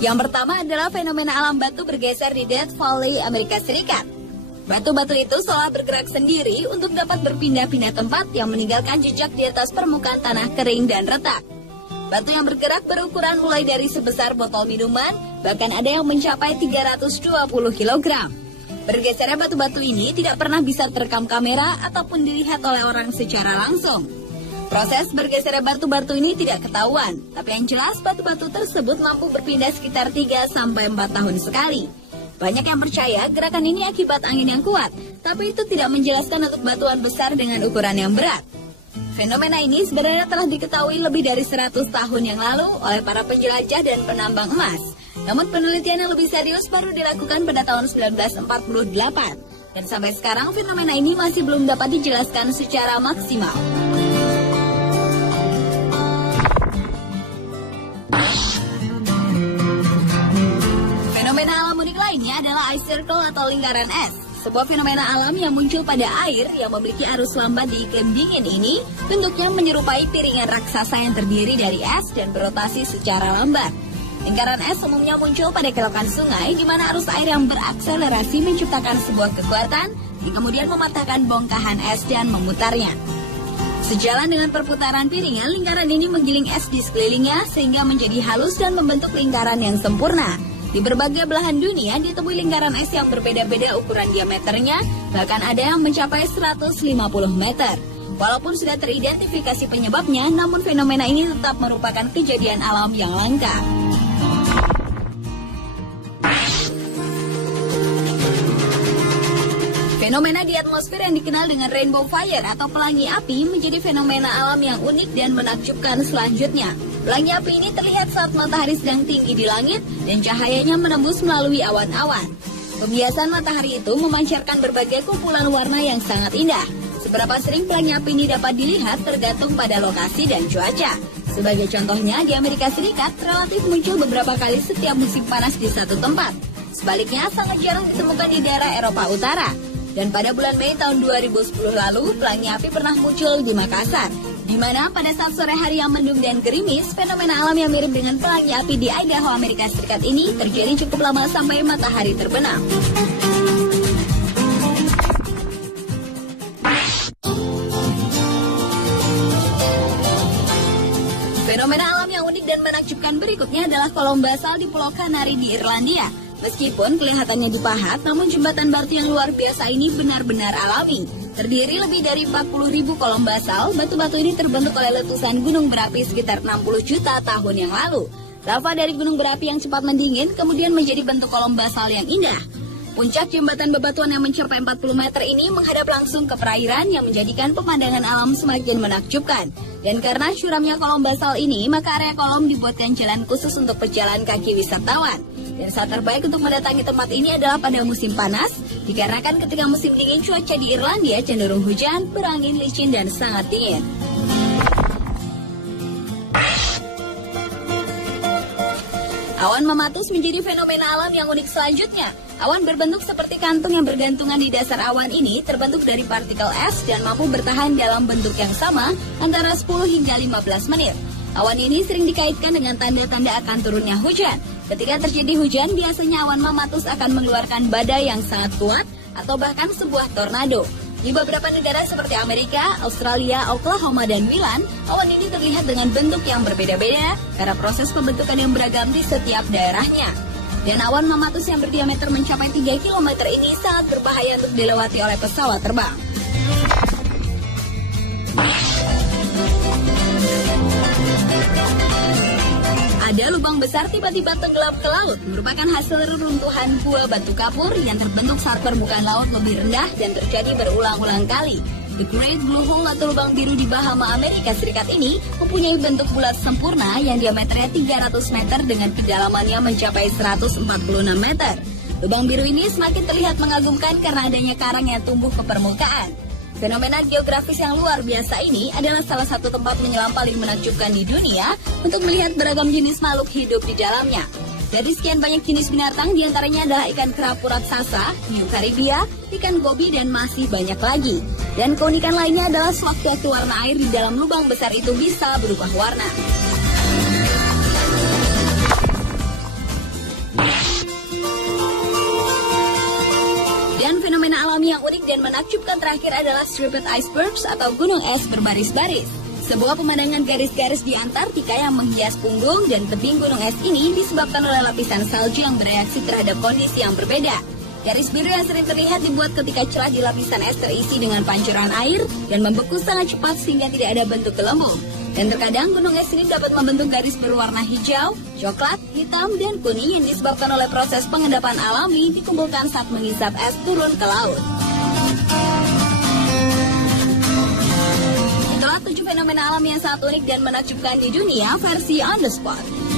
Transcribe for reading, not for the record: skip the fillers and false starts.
Yang pertama adalah fenomena alam batu bergeser di Death Valley, Amerika Serikat. Batu-batu itu seolah bergerak sendiri untuk dapat berpindah-pindah tempat yang meninggalkan jejak di atas permukaan tanah kering dan retak. Batu yang bergerak berukuran mulai dari sebesar botol minuman, bahkan ada yang mencapai 320 kg. Bergesernya batu-batu ini tidak pernah bisa terekam kamera ataupun dilihat oleh orang secara langsung. Proses bergesernya batu-batu ini tidak ketahuan, tapi yang jelas batu-batu tersebut mampu berpindah sekitar 3-4 tahun sekali. Banyak yang percaya gerakan ini akibat angin yang kuat, tapi itu tidak menjelaskan untuk batuan besar dengan ukuran yang berat. Fenomena ini sebenarnya telah diketahui lebih dari 100 tahun yang lalu oleh para penjelajah dan penambang emas. Namun penelitian yang lebih serius baru dilakukan pada tahun 1948. Dan sampai sekarang fenomena ini masih belum dapat dijelaskan secara maksimal. Fenomena alam unik lainnya adalah ice circle atau lingkaran es. Sebuah fenomena alam yang muncul pada air yang memiliki arus lambat di iklim dingin ini bentuknya menyerupai piringan raksasa yang terdiri dari es dan berotasi secara lambat. Lingkaran es umumnya muncul pada kelokan sungai di mana arus air yang berakselerasi menciptakan sebuah kekuatan yang kemudian mematahkan bongkahan es dan memutarnya. Sejalan dengan perputaran piringan, lingkaran ini menggiling es di sekelilingnya sehingga menjadi halus dan membentuk lingkaran yang sempurna. Di berbagai belahan dunia ditemui lingkaran es yang berbeda-beda ukuran diameternya, bahkan ada yang mencapai 150 meter. Walaupun sudah teridentifikasi penyebabnya, namun fenomena ini tetap merupakan kejadian alam yang langka. Fenomena di atmosfer yang dikenal dengan rainbow fire atau pelangi api menjadi fenomena alam yang unik dan menakjubkan selanjutnya. Pelangi api ini terlihat saat matahari sedang tinggi di langit dan cahayanya menembus melalui awan-awan. Pembiasan matahari itu memancarkan berbagai kumpulan warna yang sangat indah. Seberapa sering pelangi api ini dapat dilihat tergantung pada lokasi dan cuaca. Sebagai contohnya, di Amerika Serikat relatif muncul beberapa kali setiap musim panas di satu tempat. Sebaliknya, sangat jarang ditemukan di daerah Eropa Utara. Dan pada bulan Mei tahun 2010 lalu, pelangi api pernah muncul di Makassar, di mana pada saat sore hari yang mendung dan gerimis, fenomena alam yang mirip dengan pelangi api di Idaho, Amerika Serikat ini terjadi cukup lama sampai matahari terbenam. Fenomena alam yang unik dan menakjubkan berikutnya adalah kolom basal di Pulau Kanari di Irlandia. Meskipun kelihatannya dipahat, namun jembatan batu yang luar biasa ini benar-benar alami. Terdiri lebih dari 40.000 kolom basal, batu-batu ini terbentuk oleh letusan gunung berapi sekitar 60 juta tahun yang lalu. Lava dari gunung berapi yang cepat mendingin kemudian menjadi bentuk kolom basal yang indah. Puncak jembatan bebatuan yang mencapai 40 meter ini menghadap langsung ke perairan yang menjadikan pemandangan alam semakin menakjubkan. Dan karena curamnya kolom basal ini, maka area kolom dibuatkan jalan khusus untuk pejalan kaki wisatawan. Dan saat terbaik untuk mendatangi tempat ini adalah pada musim panas, dikarenakan ketika musim dingin cuaca di Irlandia cenderung hujan, berangin, licin, dan sangat dingin. Awan mematus menjadi fenomena alam yang unik selanjutnya. Awan berbentuk seperti kantung yang bergantungan di dasar awan ini terbentuk dari partikel es dan mampu bertahan dalam bentuk yang sama antara 10 hingga 15 menit. Awan ini sering dikaitkan dengan tanda-tanda akan turunnya hujan. Ketika terjadi hujan, biasanya awan mematus akan mengeluarkan badai yang sangat kuat atau bahkan sebuah tornado. Di beberapa negara seperti Amerika, Australia, Oklahoma, dan Milan, awan ini terlihat dengan bentuk yang berbeda-beda karena proses pembentukan yang beragam di setiap daerahnya. Dan awan mematus yang berdiameter mencapai 3 km ini sangat berbahaya untuk dilewati oleh pesawat terbang. Ada lubang besar tiba-tiba tenggelam ke laut, merupakan hasil reruntuhan gua batu kapur yang terbentuk saat permukaan laut lebih rendah dan terjadi berulang-ulang kali. The Great Blue Hole atau lubang biru di Bahama, Amerika Serikat ini mempunyai bentuk bulat sempurna yang diameternya 300 meter dengan kedalamannya mencapai 146 meter. Lubang biru ini semakin terlihat mengagumkan karena adanya karang yang tumbuh ke permukaan. Fenomena geografis yang luar biasa ini adalah salah satu tempat menyelam paling menakjubkan di dunia untuk melihat beragam jenis makhluk hidup di dalamnya. Dari sekian banyak jenis binatang, diantaranya adalah ikan kerapu raksasa, hiu karibia, ikan gobi, dan masih banyak lagi. Dan keunikan lainnya adalah sewaktu-waktu warna air di dalam lubang besar itu bisa berubah warna. fenomena alami yang unik dan menakjubkan terakhir adalah striped icebergs atau gunung es berbaris-baris. Sebuah pemandangan garis-garis di Antartika yang menghias punggung dan tebing gunung es ini disebabkan oleh lapisan salju yang bereaksi terhadap kondisi yang berbeda. Garis biru yang sering terlihat dibuat ketika celah di lapisan es terisi dengan pancuran air dan membeku sangat cepat sehingga tidak ada bentuk gelembung. Dan terkadang gunung es ini dapat membentuk garis berwarna hijau, coklat, hitam, dan kuning yang disebabkan oleh proses pengendapan alami dikumpulkan saat mengisap es turun ke laut. Itulah 7 fenomena alam yang sangat unik dan menakjubkan di dunia versi On The Spot.